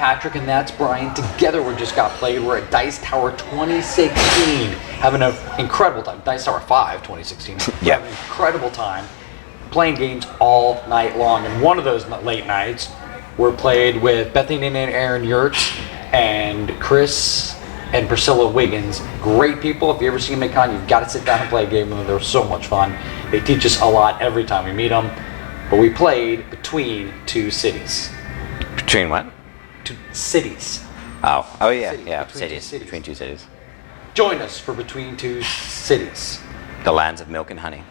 Patrick, and that's Brian. Together we just got played. We're at Dice Tower 2016, having an incredible time. Dice Tower 5 2016. Yeah. Having an incredible time playing games all night long. And one of those late nights were played with Bethany and Aaron Yurts and Chris and Priscilla Wiggins. Great people. If you ever see them at con, you've got to sit down and play a game with them. They're so much fun. They teach us a lot every time we meet them. But we played between two cities. Between what? Two cities. Oh yeah, Cities. yeah, Between two cities. cities. Between two cities. Join us for Between Two Cities. The lands of milk and honey.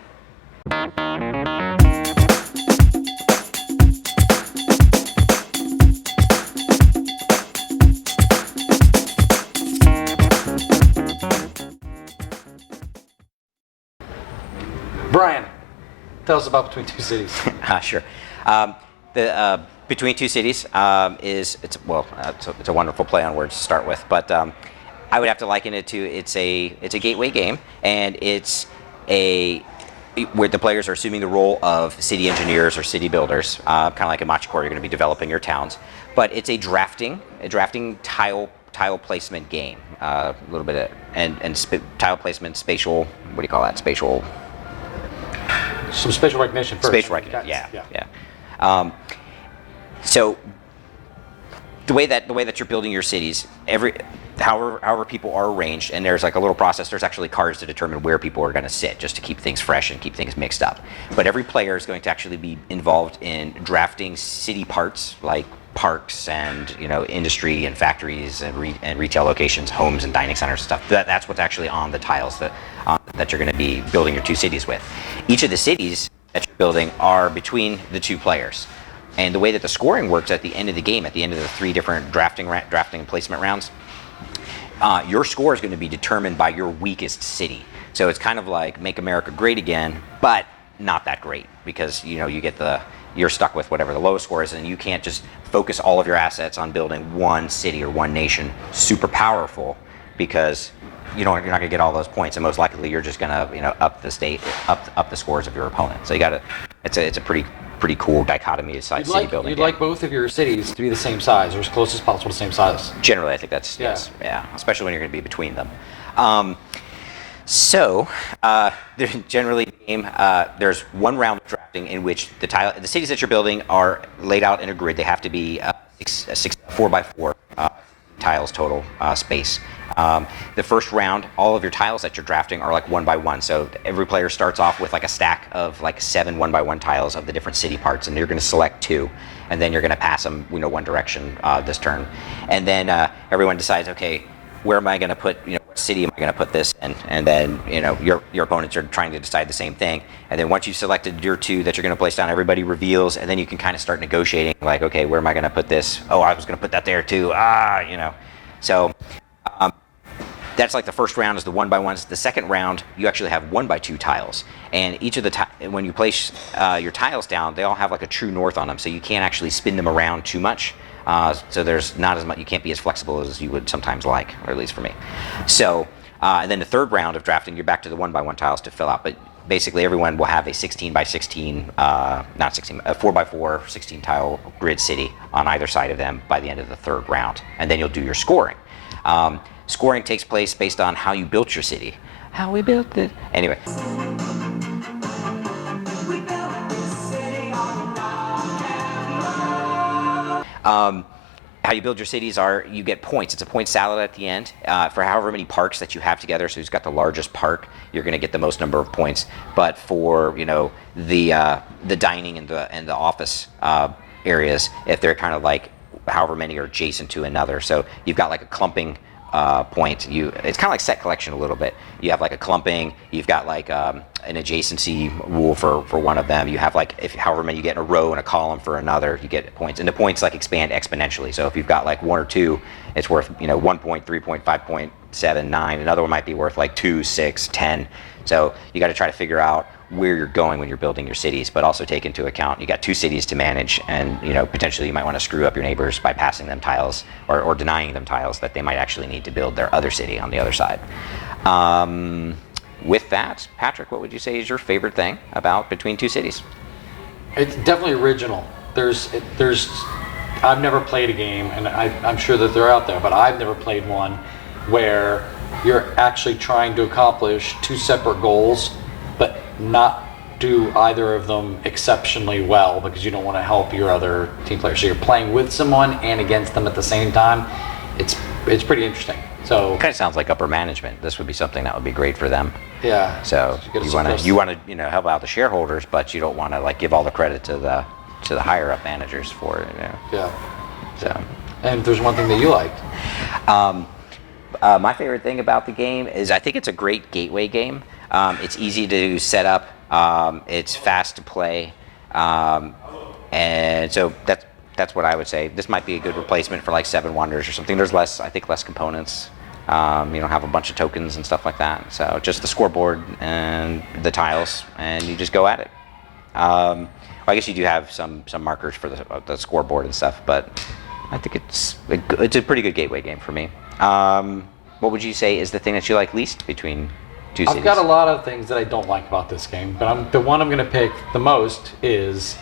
Brian, tell us about Between Two Cities. Sure. The Between Two Cities it's a wonderful play on words to start with, but I would have to liken it to it's a gateway game, and it's where the players are assuming the role of city engineers or city builders, kind of like a Machicore. You're going to be developing your towns, but it's a drafting tile placement game, a little bit of, tile placement, spatial. What do you call that? Spatial. Some spatial recognition first. Spatial recognition, yeah. So the way that you're building your cities, however people are arranged, and there's like a little process. There's actually cards to determine where people are going to sit, just to keep things fresh and keep things mixed up. But every player is going to actually be involved in drafting city parts like parks and industry and factories and retail locations, homes and dining centers and stuff. That's what's actually on the tiles that you're going to be building your two cities with. Each of the cities that you're building are between the two players. And the way that the scoring works at the end of the game, at the end of the three different drafting and placement rounds, your score is going to be determined by your weakest city. So it's kind of like Make America Great Again, but not that great, because you're stuck with whatever the lowest score is, and you can't just focus all of your assets on building one city or one nation super powerful, because you're not going to get all those points, and most likely you're just going to up the scores of your opponent. So it's a pretty cool dichotomy of city building. You'd like both of your cities to be the same size, or as close as possible to the same size. Generally, I think that's yes, especially when you're going to be between them. Generally, there's one round of drafting in which the cities that you're building are laid out in a grid. They have to be 4x4 tiles total space. The first round, all of your tiles that you're drafting are like 1x1. So every player starts off with like a stack of like 7 1x1 tiles of the different city parts, and you're going to select 2, and then you're going to pass them one direction this turn, and then everyone decides, okay, where am I going to put, what city am I going to put this in? And then, your opponents are trying to decide the same thing. And then once you've selected your 2 that you're going to place down, everybody reveals, and then you can kind of start negotiating, like, okay, where am I going to put this? Oh, I was going to put that there too. So that's like the first round is the 1x1s. The second round, you actually have 1x2 tiles. And each of when you place your tiles down, they all have like a true north on them, so you can't actually spin them around too much. So there's not as much, you can't be as flexible as you would sometimes like, or at least for me. So, and then the third round of drafting, you're back to the 1x1 tiles to fill out. But basically everyone will have a 16x16, a 4x4 16 tile grid city on either side of them by the end of the third round. And then you'll do your scoring. Scoring takes place based on how you built your city. How we built it. Anyway. How you build your cities you get points. It's a point salad at the end for however many parks that you have together. So who's got the largest park, you're going to get the most number of points. But for the dining and the office areas, if they're kind of like however many are adjacent to another. So you've got like a clumping point. It's kind of like set collection a little bit. You have like a clumping. You've got like an adjacency rule for one of them. You have like however many you get in a row and a column for another, you get points. And the points like expand exponentially. So if you've got like 1 or 2, it's worth 1 point, 3 point, 5 point, 7, 9. Another one might be worth like 2, 6, 10. So you got to try to figure out where you're going when you're building your cities, but also take into account you got 2 cities to manage, and potentially you might want to screw up your neighbors by passing them tiles or denying them tiles that they might actually need to build their other city on the other side. With that, Patrick, what would you say is your favorite thing about Between Two Cities? It's definitely original. There's I've never played a game, and I'm sure that they're out there, but I've never played one where you're actually trying to accomplish two separate goals, but not do either of them exceptionally well because you don't want to help your other team players. So you're playing with someone and against them at the same time. It's pretty interesting. So Kind of sounds like upper management. This would be something that would be great for them. yeah. So get you some want plus- to help out the shareholders, but you don't want to give all the credit to the higher up managers for it. Yeah. So. And if there's one thing that you liked. My favorite thing about the game is I think it's a great gateway game. It's easy to set up. It's fast to play, and so that's what I would say. This might be a good replacement for like Seven Wonders or something. There's less components. You don't have a bunch of tokens and stuff like that. So just the scoreboard and the tiles, and you just go at it. Well, I guess you do have some markers for the scoreboard and stuff, but I think it's a pretty good gateway game for me. What would you say is the thing that you like least between two cities? I've got a lot of things that I don't like about this game, but the one I'm going to pick the most is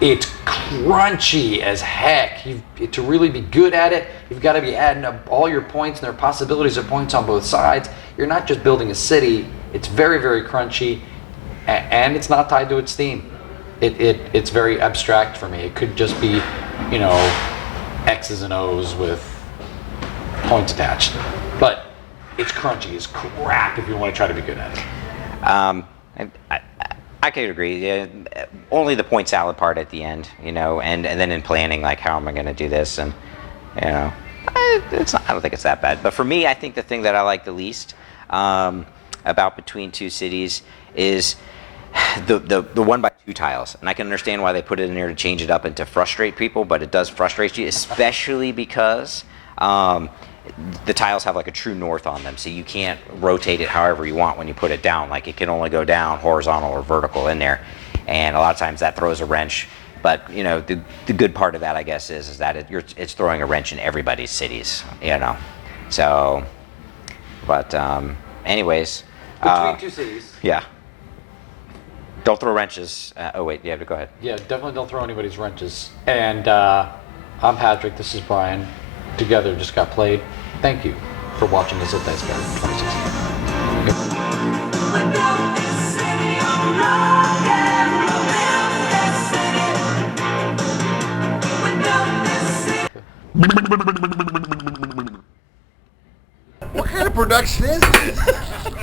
it's crunchy as heck. To really be good at it, you've got to be adding up all your points, and there are possibilities of points on both sides. You're not just building a city. It's very, very crunchy, and it's not tied to its theme. It's very abstract for me. It could just be, X's and O's with points attached. But it's crunchy as crap if you want to try to be good at it. I could agree. Yeah, only the point salad part at the end, and then in planning, like how am I going to do this, and I don't think it's that bad. But for me, I think the thing that I like the least about Between Two Cities is the 1x2 tiles, and I can understand why they put it in there to change it up and to frustrate people, but it does frustrate you, especially because the tiles have like a true north on them, so you can't rotate it however you want when you put it down. Like it can only go down horizontal or vertical in there, and a lot of times that throws a wrench. But the good part of that, I guess, is that it's throwing a wrench in everybody's cities, So, but anyways, Between Two Cities. yeah. Don't throw wrenches. Oh wait, you have to go ahead. Yeah, definitely don't throw anybody's wrenches. And I'm Patrick. This is Brian. Together Just Got Played. Thank you for watching us at Thanksgiving 2016. What kind of production is this?